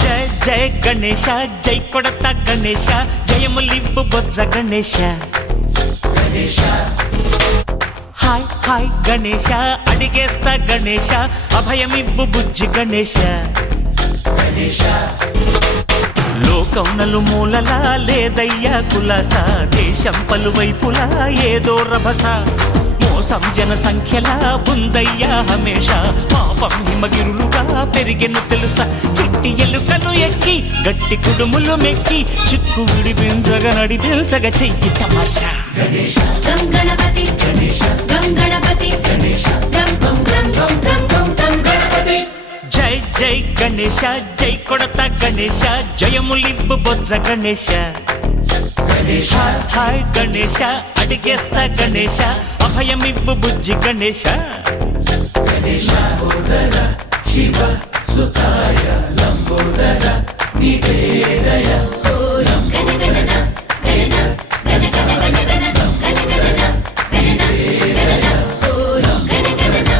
జయ గణేశ జై కొడత గణేశ జయములివ్వు బొజ్జ Ganesha hi hi Ganesha అడిగేస్తా Ganesha అభయమివ్వు బుజ్జి గణేశ లోకం నలుమూలలా లేదయ్యా కులాస దేశం పలువైపులా ఏదో రభస మోసం జన సంఖ్యలా ఉందయ్యా హమేష పాపం హిమగిరులుగా పెరిగెను తెలుసా చిట్టి ఎలుకను ఎక్కి గట్టి కుడుములు మెక్కి చిక్కు విడిపించగా నడిపించగా చెయ్యి తమాషా గం గణపతి గం గణపతి గం గం గం గం గం గం గణపతి జై జై గణేశ జై కొడత గణేశ జయములివ్వు బొజ్జ గణేశ హాయ్ గణేశ అడిగేస్తా గణేశ అభయమివ్వు బుజ్జి గణేశ శివ సుతాయ లంబోదర నివేదయ గణ గణన గణన గణ గణ గణ గణ గణ గణన గణన గణన గణ గణన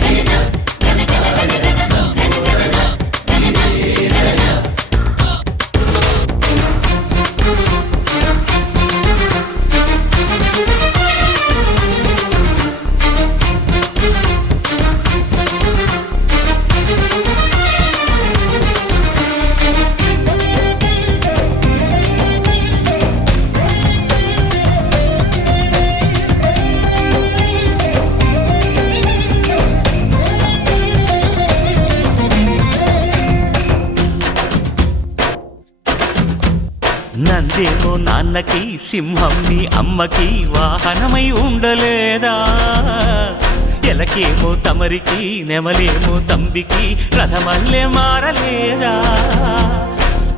గణన గణ గణ గణ గణ గణ గణన గణన గణన నందేమో నాన్నకి సింహం నీ అమ్మకి వాహనమై ఉండలేదా ఎలకేమో తమరికి నెమలేమో తంబికి రథమల్లే మారలేదా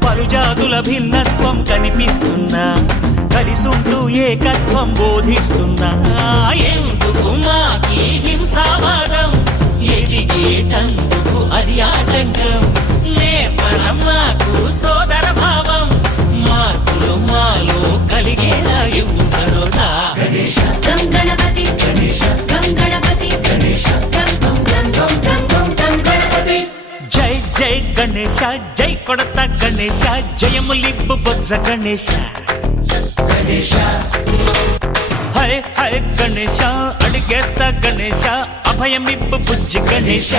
పలుజాతుల భిన్నత్వం కనిపిస్తున్నా కలిసుంటూ ఏకత్వం బోధిస్తున్నా ఎందుకు మాకి హింసావాదం ఎదిగేటందుకు అది ఆటంకం నేపరం మాకు సోదర భావం మార్పులు మాలో కలిగేలా ఇవ్వు భరోసా గం గణపతి గం గణపతి గం గం గం గం గం గం గణపతి జై జై గణేశ జై కొడత గణేశ జయములివ్వు బొజ్జ గణేశ హై హై గణేశ అడిగేస్తా గణేశ అభయమివ్వు బుజ్జి గణేశ